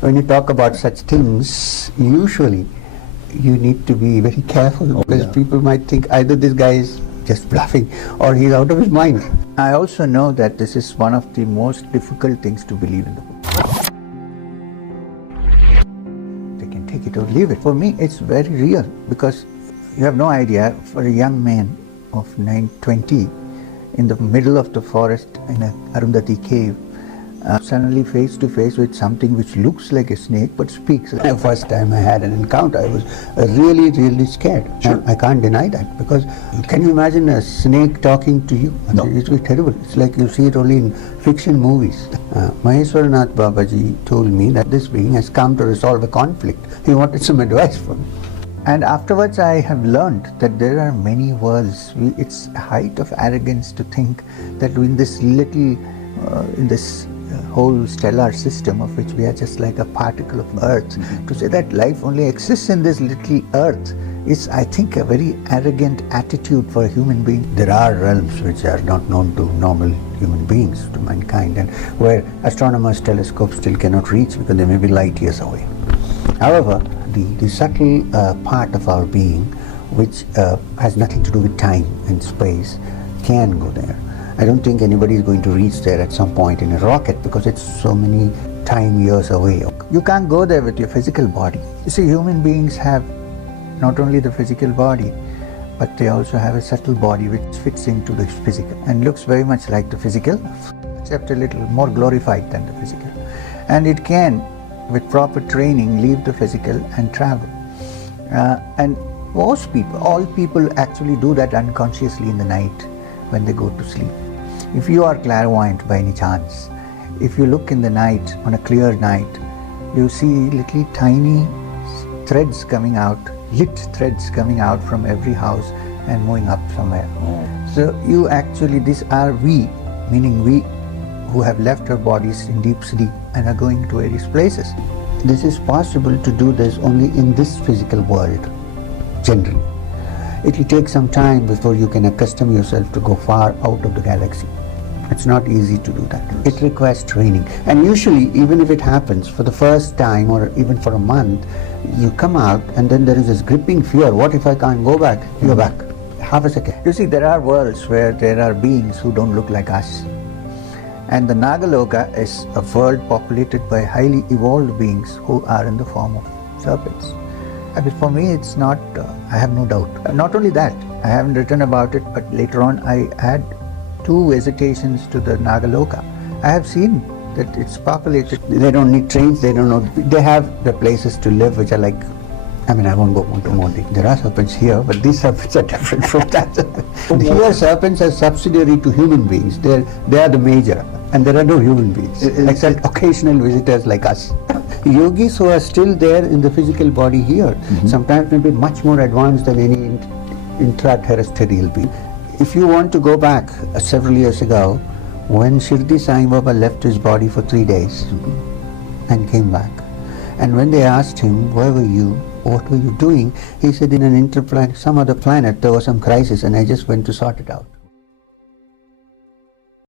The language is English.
when you talk about such things, usually you need to be very careful because people might think either this guy is just bluffing or he's out of his mind. I also know that this is one of the most difficult things to believe in the book. They can take it or leave it. For me, it's very real because you have no idea, for a young man of 20 in the middle of the forest in a Arundhati cave, suddenly face to face with something which looks like a snake but speaks. The first time I had an encounter, I was really scared. Sure. I can't deny that, because can you imagine a snake talking to you? No. It would be terrible. It's like you see it only in fiction movies. Maheswaranath Babaji told me that this being has come to resolve a conflict. He wanted some advice from me. And afterwards I have learned that there are many worlds. It's a height of arrogance to think that in this little, whole stellar system of which we are just like a particle of earth, to say that life only exists in this little earth is, I think, a very arrogant attitude for a human being. There are realms which are not known to normal human beings, to mankind, and where astronomers' telescopes still cannot reach because they may be light years away. However, the subtle part of our being, which has nothing to do with time and space, can go there. I don't think anybody is going to reach there at some point in a rocket because it's so many time years away. You can't go there with your physical body. You see, human beings have not only the physical body, but they also have a subtle body which fits into the physical and looks very much like the physical, except a little more glorified than the physical. And it can, with proper training, leave the physical and travel. And most people, all people actually do that unconsciously in the night when they go to sleep. If you are clairvoyant by any chance, if you look in the night, on a clear night, you see little tiny threads coming out, lit threads coming out from every house and moving up somewhere. So you actually, these are we, meaning we who have left our bodies in deep sleep and are going to various places. This is possible to do this only in this physical world, generally. It will take some time before you can accustom yourself to go far out of the galaxy. It's not easy to do that. It requires training. And usually, even if it happens for the first time or even for a month, you come out and then there is this gripping fear. What if I can't go back? You're back. Half a second. You see, there are worlds where there are beings who don't look like us. And the Nagaloka is a world populated by highly evolved beings who are in the form of serpents. I mean, for me, it's not, I have no doubt. Not only that, I haven't written about it, but later on I had 2 visitations to the Nagaloka. I have seen that it's populated. They don't need trains, they don't know. They have the places to live which are like, I mean, I won't go into more detail. There are serpents here, but these serpents are different from that. Here, serpents are subsidiary to human beings. They are the major, and there are no human beings, except occasional visitors like us. Yogis who are still there in the physical body here, sometimes may be much more advanced than any intraterrestrial being. If you want to go back several years ago, when Shirdi Sai Baba left his body for 3 days and came back, and when they asked him, where were you, what were you doing, he said, in some other planet there was some crisis and I just went to sort it out.